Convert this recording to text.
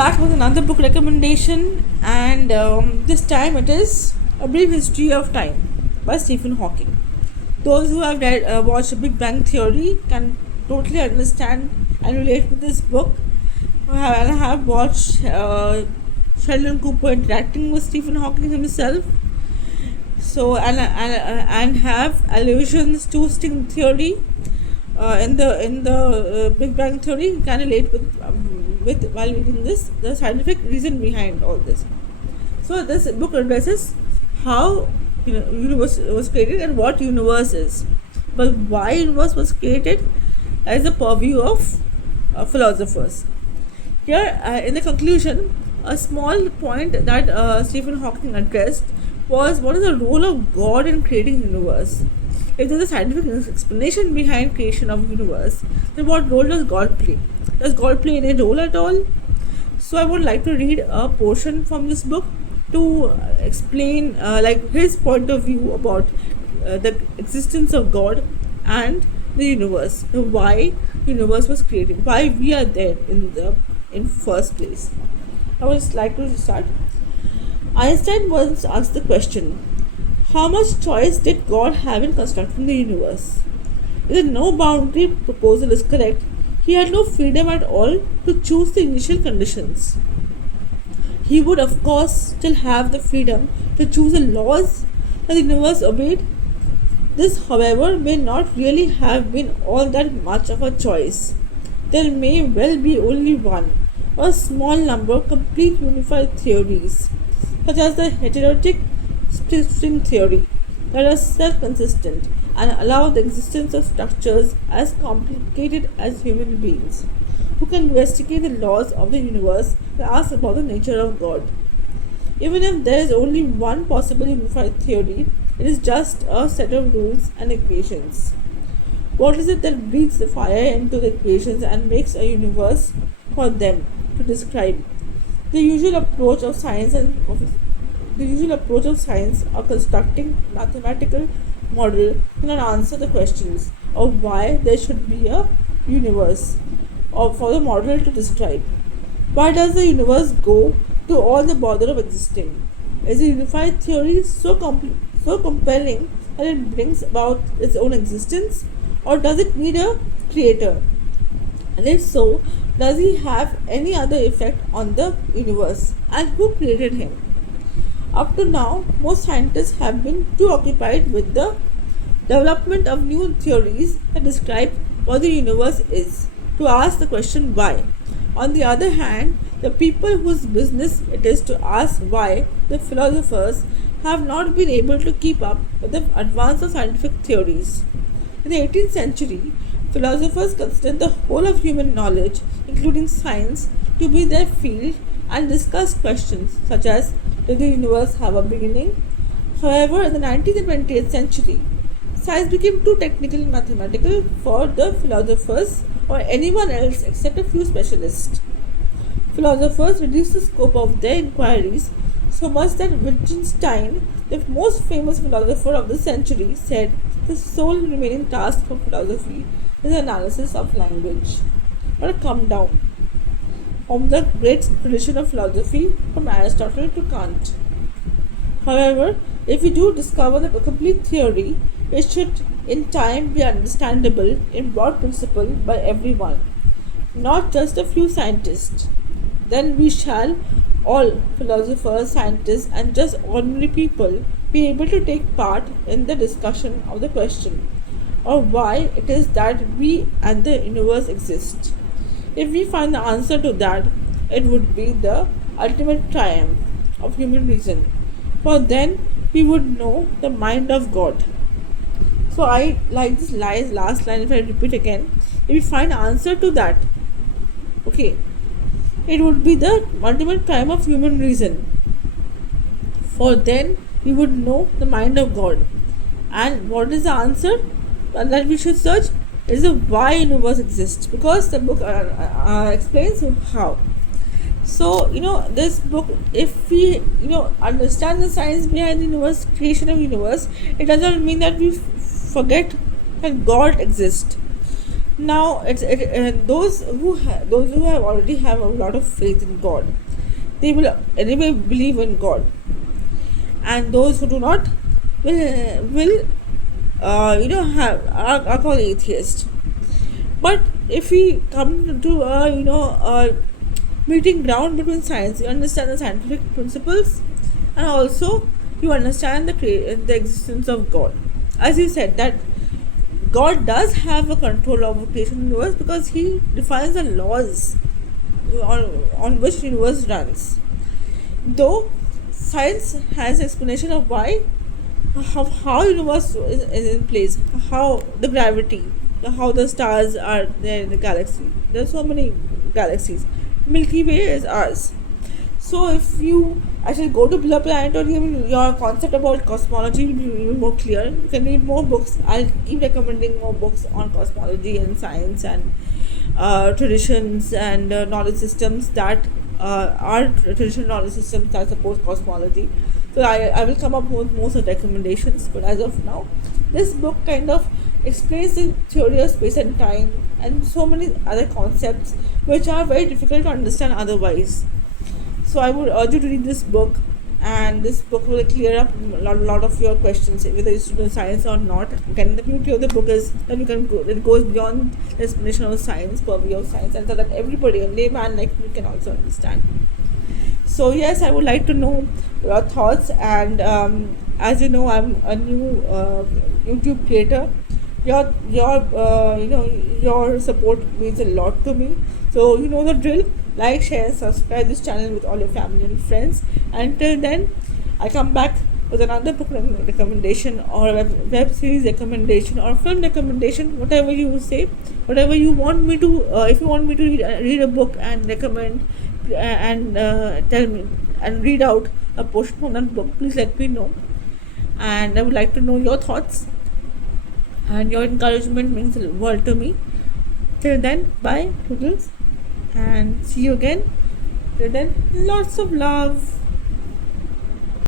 back with another book recommendation, and this time it is A Brief History of Time by Stephen Hawking. Those who have watched Big Bang Theory can totally understand and relate with this book. I have watched Sheldon Cooper interacting with Stephen Hawking himself, so and have allusions to string theory in the Big Bang Theory. You can relate with while reading this the scientific reason behind all this. So this book addresses how universe was created and what universe is, but why universe was created as a purview of philosophers. Here, in the conclusion, a small point that Stephen Hawking addressed was what is the role of God in creating universe. If there is a scientific explanation behind creation of universe, then what role does God play? Does God play any role at all? So I would like to read a portion from this book to explain his point of view about the existence of God and the universe, why universe was created, why we are there in first place. I would like to start. Einstein once asked the question, how much choice did God have in constructing the universe? If the no boundary proposal is correct, he had no freedom at all to choose the initial conditions. He would, of course, still have the freedom to choose the laws that the universe obeyed. This, however, may not really have been all that much of a choice. There may well be only one or a small number of complete unified theories, such as the heterotic string theory, that are self-consistent and allow the existence of structures as complicated as human beings, who can investigate the laws of the universe and ask about the nature of God. Even if there is only one possible unified theory, it is just a set of rules and equations. What is it that breathes the fire into the equations and makes a universe for them to describe? The usual approach of science of constructing mathematical model cannot answer the questions of why there should be a universe or for the model to describe. Why does the universe go to all the bother of existing? Is a unified theory so compelling that it brings about its own existence, or does it need a creator? And if so, does he have any other effect on the universe, and who created him? Up to now, most scientists have been too occupied with the development of new theories that describe what the universe is to ask the question why. On the other hand, the people whose business it is to ask why, the philosophers, have not been able to keep up with the advance of scientific theories. In the 18th century, philosophers considered the whole of human knowledge, including science, to be their field and discussed questions such as, did the universe have a beginning? However, in the 19th and 20th century, science became too technical and mathematical for the philosophers or anyone else except a few specialists. Philosophers reduced the scope of their inquiries so much that Wittgenstein, the most famous philosopher of the century, said the sole remaining task for philosophy is analysis of language, or a come down from the great tradition of philosophy from Aristotle to Kant. However, if we do discover the complete theory, it should in time be understandable in broad principle by everyone, not just a few scientists. Then we shall, all philosophers, scientists, and just ordinary people, be able to take part in the discussion of the question of why it is that we and the universe exist. If we find the answer to that, it would be the ultimate triumph of human reason, for then we would know the mind of God. So I like this last line. If I repeat again, if we find answer to that, okay, it would be the ultimate triumph of human reason, for then we would know the mind of God. And what is the answer that we should search? Is the why universe exists, because the book explains how. So this book, if we understand the science behind the universe, creation of universe, it doesn't mean that we forget that God exists. Now those who have already have a lot of faith in God, they will anyway believe in God, and those who do not will have are called atheists. But if we come to a meeting ground between science, you understand the scientific principles, and also you understand the existence of God. As you said that God does have a control over creation universe because He defines the laws on which universe runs. Though science has explanation of why, how universe is in place, how the gravity, how the stars are there in the galaxy. There are so many galaxies. Milky Way is ours. So if you actually go to the planetarium, your concept about cosmology will be even more clear. You can read more books. I'll keep recommending more books on cosmology and science and traditions and knowledge systems that are traditional knowledge systems that support cosmology. So I will come up with most of the recommendations. But as of now, this book kind of explains the theory of space and time and so many other concepts which are very difficult to understand otherwise. So I would urge you to read this book, and this book will clear up a lot of your questions, whether you student science or not. Again, the beauty of the book is that you can go, it goes beyond the explanation of science, purview of science, and so that everybody, a layman like you, can also understand. So yes, I would like to know your thoughts, and as you know, I'm a new YouTube creator. Your support means a lot to me. So you know the drill. Like, share, subscribe this channel with all your family and friends. Until then, I come back with another book recommendation, or a web series recommendation, or film recommendation, whatever you say, whatever you want me to. If you want me to read a book and recommend and tell me and read out a portion from that book, please let me know. And I would like to know your thoughts, and your encouragement means the world to me. Till then, bye, toodles, and see you again. Till then, lots of love.